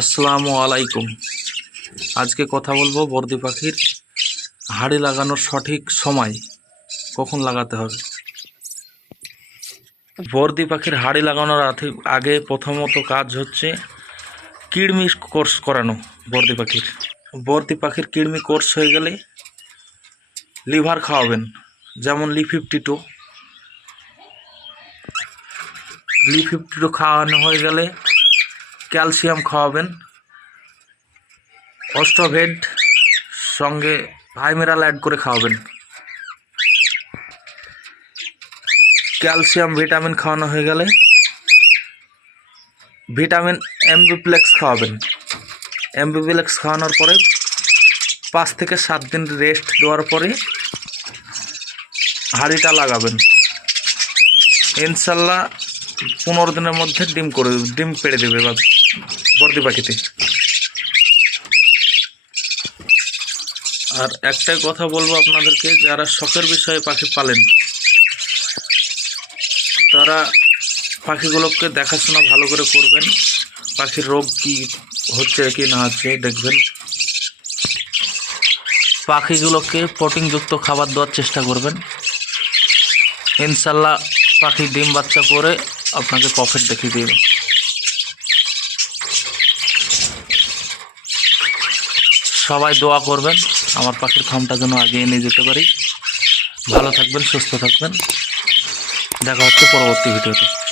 আসসালামু আলাইকুম। আজকে কথা বলব বর্দি পাখির হাড়ি লাগানোর সঠিক সময় কখন লাগাতে হবে? বর্দি পাখির হাড়ি লাগানোর আগে প্রথমত কাজ হচ্ছে কিড়মি কোর্স করানো বর্দি পাখির। বর্দি পাখির কিড়মি কোর্স হয়ে গেলে লিভার খাওয়াবেন, যেমন Liv fifty two. Liv fifty two খাওয়ানো হয়ে গেলে ক্যালসিয়াম খাওয়াবেন। অস্ট্রোভেড সঙ্গে ভাইমেরাল অ্যাড করে খাওয়াবেন। ক্যালসিয়াম, ভিটামিন খাওয়ানো হয়ে গেলে ভিটামিন এমবিপ্লেক্স খাওয়াবেন। এমবিপ্লেক্স খাওয়ানোর পরে পাঁচ থেকে সাত দিন রেস্ট দেওয়ার পরে হাঁড়িটা লাগাবেন। ইনশাল্লাহ পনেরো দিনের মধ্যে ডিম করে, ডিম পেড়ে দেবে বা বর্দি পাখিতে আর একটাই কথা বলব আপনাদেরকে, যারা শখের বিষয়ে পাখি পালেন, তারা পাখিগুলোকে দেখাশোনা ভালো করে করবেন। পাখির রোগ কি হচ্ছে, কি না হচ্ছে, দেখবেন। পাখিগুলোকে প্রোটিনযুক্ত খাবার দেওয়ার চেষ্টা করবেন। ইনশাল্লাহ পাখি ডিম বাচ্চা করে আপনাকে প্রফিট দেখিয়ে দেবে। সবাই দোয়া করবেন। আমার পাখির ফার্মটা যেন আগিয়ে নিয়ে যেতে পারি। ভালো থাকবেন, সুস্থ থাকবেন। দেখা হচ্ছে পরবর্তী ভিডিওতে।